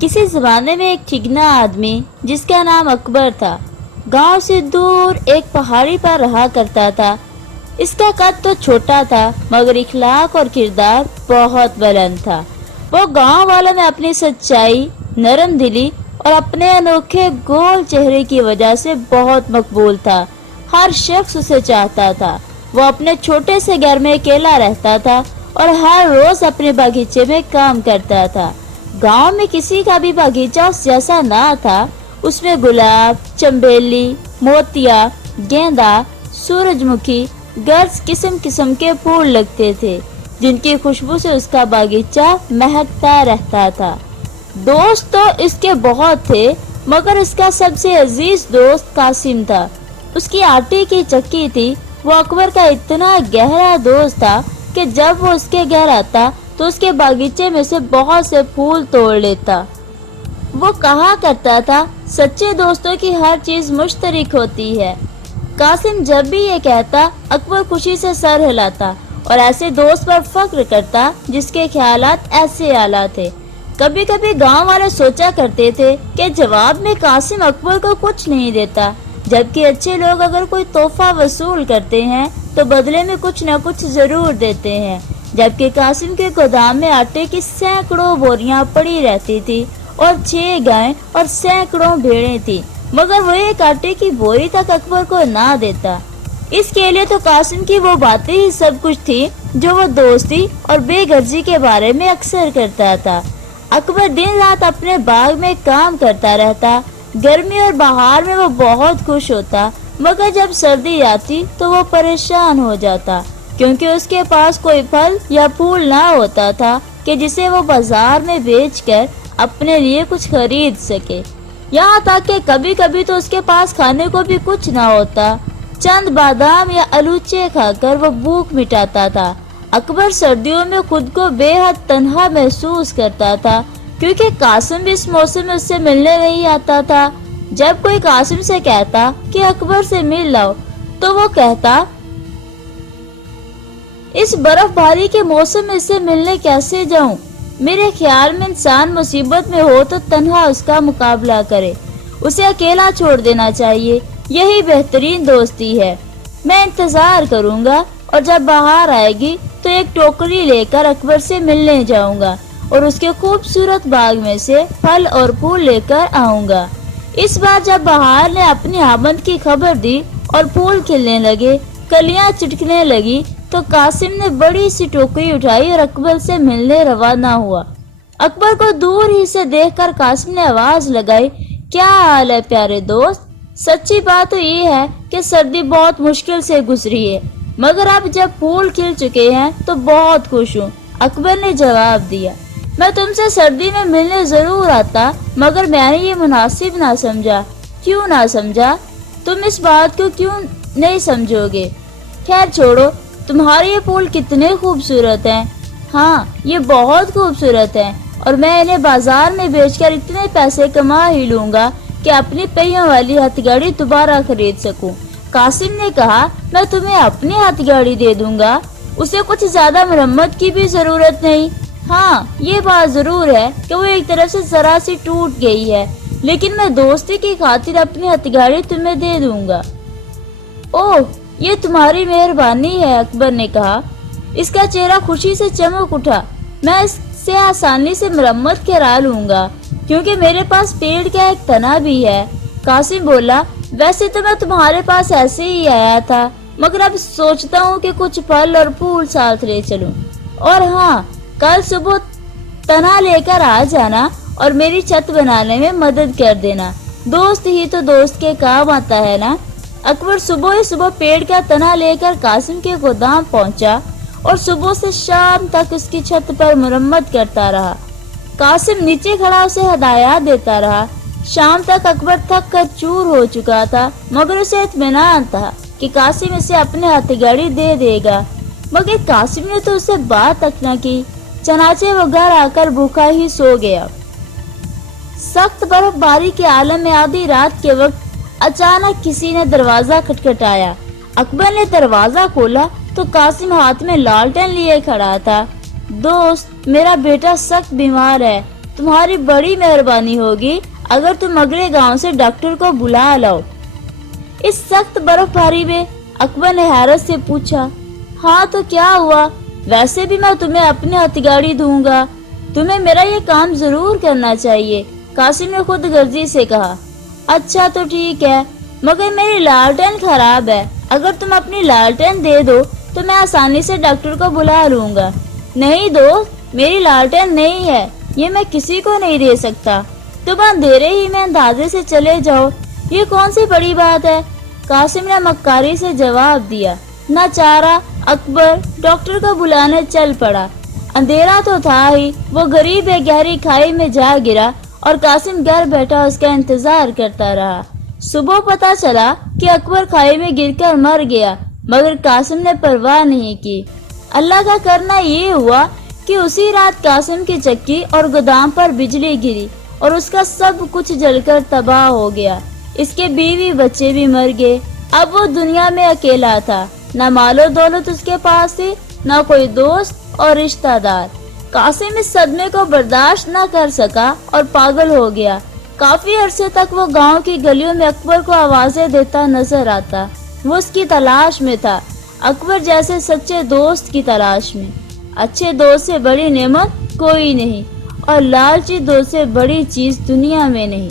کسی زمانے میں ایک ٹھگنا آدمی جس کا نام اکبر تھا گاؤں سے دور ایک پہاڑی پر رہا کرتا تھا۔ اس کا قد تو چھوٹا تھا مگر اخلاق اور کردار بہت بلند تھا۔ وہ گاؤں والوں میں اپنی سچائی، نرم دلی اور اپنے انوکھے گول چہرے کی وجہ سے بہت مقبول تھا۔ ہر شخص اسے چاہتا تھا۔ وہ اپنے چھوٹے سے گھر میں اکیلا رہتا تھا اور ہر روز اپنے باغیچے میں کام کرتا تھا۔ گاؤں میں کسی کا بھی باغیچہ اس جیسا نہ تھا۔ اس میں گلاب، چنبیلی، موتیا، گیندا، سورج مکھی، غرض قسم قسم کے پھول لگتے تھے جن کی خوشبو سے اس کا باغیچہ مہکتا رہتا تھا۔ دوست تو اس کے بہت تھے مگر اس کا سب سے عزیز دوست قاسم تھا۔ اس کی آٹے کی چکی تھی۔ وہ اکبر کا اتنا گہرا دوست تھا کہ جب وہ اس کے گھر آتا تو اس کے باغیچے میں سے بہت سے پھول توڑ لیتا۔ وہ کہا کرتا تھا، سچے دوستوں کی ہر چیز مشترک ہوتی ہے۔ قاسم جب بھی یہ کہتا اکبر خوشی سے سر ہلاتا اور ایسے دوست پر فخر کرتا جس کے خیالات ایسے اعلیٰ تھے۔ کبھی کبھی گاؤں والے سوچا کرتے تھے کہ جواب میں قاسم اکبر کو کچھ نہیں دیتا، جبکہ اچھے لوگ اگر کوئی تحفہ وصول کرتے ہیں تو بدلے میں کچھ نہ کچھ ضرور دیتے ہیں۔ جبکہ قاسم کے گودام میں آٹے کی سینکڑوں بوریاں پڑی رہتی تھی اور 6 گائیں اور سینکڑوں بھیڑیں تھی، مگر وہ ایک آٹے کی بوری تک اکبر کو نہ دیتا۔ اس کے لیے تو قاسم کی وہ باتیں ہی سب کچھ تھی جو وہ دوستی اور بے غرضی کے بارے میں اکثر کرتا تھا۔ اکبر دن رات اپنے باغ میں کام کرتا رہتا۔ گرمی اور بہار میں وہ بہت خوش ہوتا مگر جب سردی آتی تو وہ پریشان ہو جاتا کیونکہ اس کے پاس کوئی پھل یا پھول نہ ہوتا تھا کہ جسے وہ بازار میں بیچ کر اپنے لیے کچھ خرید سکے۔ یہاں تک کہ کبھی کبھی تو اس کے پاس کھانے کو بھی کچھ نہ ہوتا۔ چند بادام یا الوچے کھا کر وہ بھوک مٹاتا تھا۔ اکبر سردیوں میں خود کو بے حد تنہا محسوس کرتا تھا کیونکہ قاسم بھی اس موسم میں اس سے ملنے نہیں آتا تھا۔ جب کوئی قاسم سے کہتا کہ اکبر سے مل لاؤ تو وہ کہتا، اس برف باری کے موسم میں اس سے ملنے کیسے جاؤں؟ میرے خیال میں انسان مصیبت میں ہو تو تنہا اس کا مقابلہ کرے، اسے اکیلا چھوڑ دینا چاہیے، یہی بہترین دوستی ہے۔ میں انتظار کروں گا اور جب بہار آئے گی تو ایک ٹوکری لے کر اکبر سے ملنے جاؤں گا اور اس کے خوبصورت باغ میں سے پھل اور پھول لے کر آؤں گا۔ اس بار جب بہار نے اپنی آمد کی خبر دی اور پھول کھلنے لگے، کلیاں چٹکنے لگی تو قاسم نے بڑی سی ٹوکری اٹھائی اور اکبر سے ملنے روانہ ہوا۔ اکبر کو دور ہی سے دیکھ کر قاسم نے آواز لگائی، کیا حال ہے پیارے دوست؟ سچی بات تو یہ ہے کہ سردی بہت مشکل سے گزری ہے مگر اب جب پھول کھل چکے ہیں تو بہت خوش ہوں۔ اکبر نے جواب دیا، میں تم سے سردی میں ملنے ضرور آتا مگر میں نے یہ مناسب نہ سمجھا۔ کیوں نہ سمجھا؟ تم اس بات کو کیوں نہیں سمجھو گے؟ خیر چھوڑو، تمہارے یہ پھول کتنے خوبصورت ہیں۔ ہاں، یہ بہت خوبصورت ہیں اور میں انہیں بازار میں بیچ کر اتنے پیسے کما ہی لوں گا کہ اپنی پہیوں والی ہتھ گاڑی دوبارہ خرید سکوں۔ قاسم نے کہا، میں تمہیں اپنی ہتھ گاڑی دے دوں گا، اسے کچھ زیادہ مرمت کی بھی ضرورت نہیں۔ ہاں، یہ بات ضرور ہے کہ وہ ایک طرف سے ذرا سی ٹوٹ گئی ہے لیکن میں دوستی کی خاطر اپنی ہتھ گاڑی تمہیں دے دوں گا۔ اوہ، یہ تمہاری مہربانی ہے، اکبر نے کہا۔ اس کا چہرہ خوشی سے چمک اٹھا۔ میں اس سے آسانی سے مرمت کرا لوں گا کیونکہ میرے پاس پیڑ کا ایک تنا بھی ہے۔ قاسم بولا، ویسے تو میں تمہارے پاس ایسے ہی آیا تھا مگر اب سوچتا ہوں کہ کچھ پھل اور پھول ساتھ لے چلوں، اور ہاں، کل صبح تنا لے کر آ جانا اور میری چھت بنانے میں مدد کر دینا۔ دوست ہی تو دوست کے کام آتا ہے نا۔ اکبر صبح ہی صبح پیڑ کا تنا لے کر قاسم کے گودام پہنچا اور صبح سے شام تک اس کی چھت پر مرمت کرتا رہا۔ قاسم نیچے کھڑا اسے ہدایات دیتا رہا۔ شام تک اکبر تھک کر چور ہو چکا تھا مگر اسے اطمینان تھا کہ قاسم اسے اپنے ہاتھ گاڑی دے دے گا، مگر قاسم نے تو اسے بات تک نہ کی۔ چنانچہ وہ گھر آ کر بھوکا ہی سو گیا۔ سخت برف باری کے عالم میں آدھی رات کے وقت اچانک کسی نے دروازہ کھٹکھٹایا۔ اکبر نے دروازہ کھولا تو قاسم ہاتھ میں لالٹین لیے کھڑا تھا۔ دوست، میرا بیٹا سخت بیمار ہے، تمہاری بڑی مہربانی ہوگی اگر تم اگلے گاؤں سے ڈاکٹر کو بلا لاؤ۔ اس سخت برف باری میں اکبر نے حیرت سے پوچھا، ہاں تو کیا ہوا؟ ویسے بھی میں تمہیں اپنے ہاتھ گاڑی دوں گا، تمہیں میرا یہ کام ضرور کرنا چاہیے، قاسم نے خود غرضی سے کہا۔ اچھا تو ٹھیک ہے، مگر میری لالٹین خراب ہے، اگر تم اپنی لالٹین دے دو تو میں آسانی سے ڈاکٹر کو بلا لوں گا۔ نہیں دوست، میری لالٹین نہیں ہے، یہ میں کسی کو نہیں دے سکتا، تم اندھیرے ہی میں اندازے سے چلے جاؤ، یہ کون سی بڑی بات ہے؟ قاسم نے مکاری سے جواب دیا۔ نہ چارہ اکبر ڈاکٹر کو بلانے چل پڑا۔ اندھیرا تو تھا ہی، وہ غریب ایک گہری کھائی میں جا گرا اور قاسم گھر بیٹھا اس کا انتظار کرتا رہا۔ صبح پتہ چلا کہ اکبر کھائی میں گر کر مر گیا، مگر قاسم نے پرواہ نہیں کی۔ اللہ کا کرنا یہ ہوا کہ اسی رات قاسم کی چکی اور گودام پر بجلی گری اور اس کا سب کچھ جل کر تباہ ہو گیا، اس کے بیوی بچے بھی مر گئے۔ اب وہ دنیا میں اکیلا تھا، نہ مال و دولت اس کے پاس تھی، نہ کوئی دوست اور رشتہ دار۔ قاسم اس صدمے کو برداشت نہ کر سکا اور پاگل ہو گیا۔ کافی عرصے تک وہ گاؤں کی گلیوں میں اکبر کو آوازیں دیتا نظر آتا، وہ اس کی تلاش میں تھا، اکبر جیسے سچے دوست کی تلاش میں۔ اچھے دوست سے بڑی نعمت کوئی نہیں اور لالچی دوست سے بڑی چیز دنیا میں نہیں۔